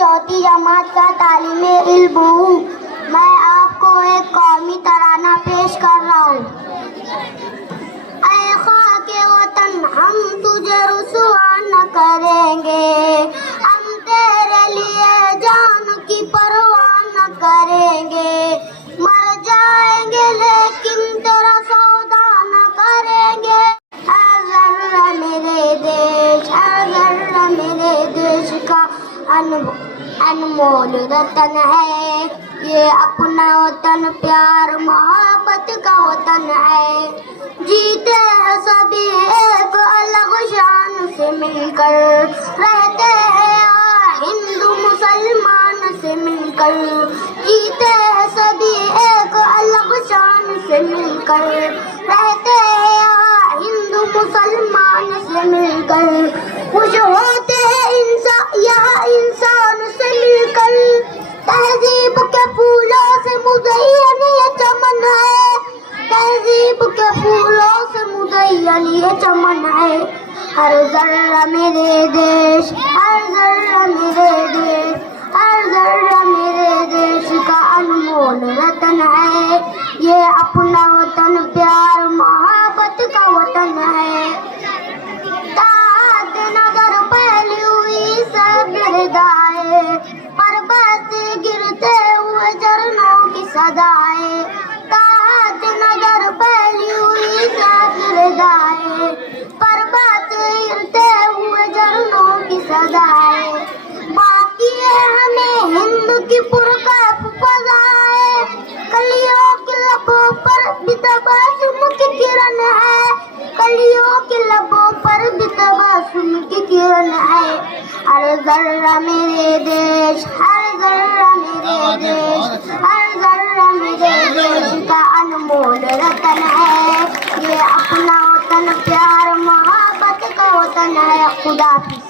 چوتھی جماعت کا طالب علم ہوں. میں آپ کو ایک قومی ترانہ پیش کر رہا ہوں. اے خاک وطن ہم تجھے رسوا نہ کریں گے، ہم تیرے لیے جان کی پرواہ نہ کریں گے، مر جائیں گے لیکن تیرا سودا نہ کریں گے. ہر ذرہ میرے دیش، ہر ذرہ میرے دیش کا انمول رتن ہے. یہ اپنا وطن پیار محبت کا وطن ہے. جیتے ہیں سبھی ایک الگ شان سے مل کر، رہتے ہیں ہندو مسلمان سے مل کر. جیتے ہیں سبھی ایک الگ شان سے مل کر، رہتے ہیں ہندو مسلمان سے مل کر. خوش ہوتے ہیں یہاں انسان سے مل کر. تہذیب کے پھولوں سے مزین یہ چمن ہے، تہذیب کے پھولوں سے مزین یہ چمن ہے. ہر ذرہ میرے دیش، ہر ذرہ میرے دیش، ہر ذرہ میرے دیش کا انمول رتن ہے. یہ اپنا وطن پیار محبت کا وطن ہے. تاج نگر پھیلی ہوئی سب ردائے، پربت گرتے ہوئے جھرنوں کی صدائے. تاج نگر پھیلی ہوئی سب ردائے، پربت گرتے ہوئے جھرنوں کی صدائے. باقی ہے ہمیں ہند کی پرکیف فضائے، کلیوں کے لبوں پر بھی تبسم کی کرن ہے، کلیوں کے لبوں پر بھی تبسم کی کرن ہے. ہر ذرہ میرے دیش، ہر ذرہ میرے دیش، ہر ذرہ میرے دیش کا انمول رتن ہے. یہ اپنا وطن پیار محبت کا وطن ہے. خدا حافظ.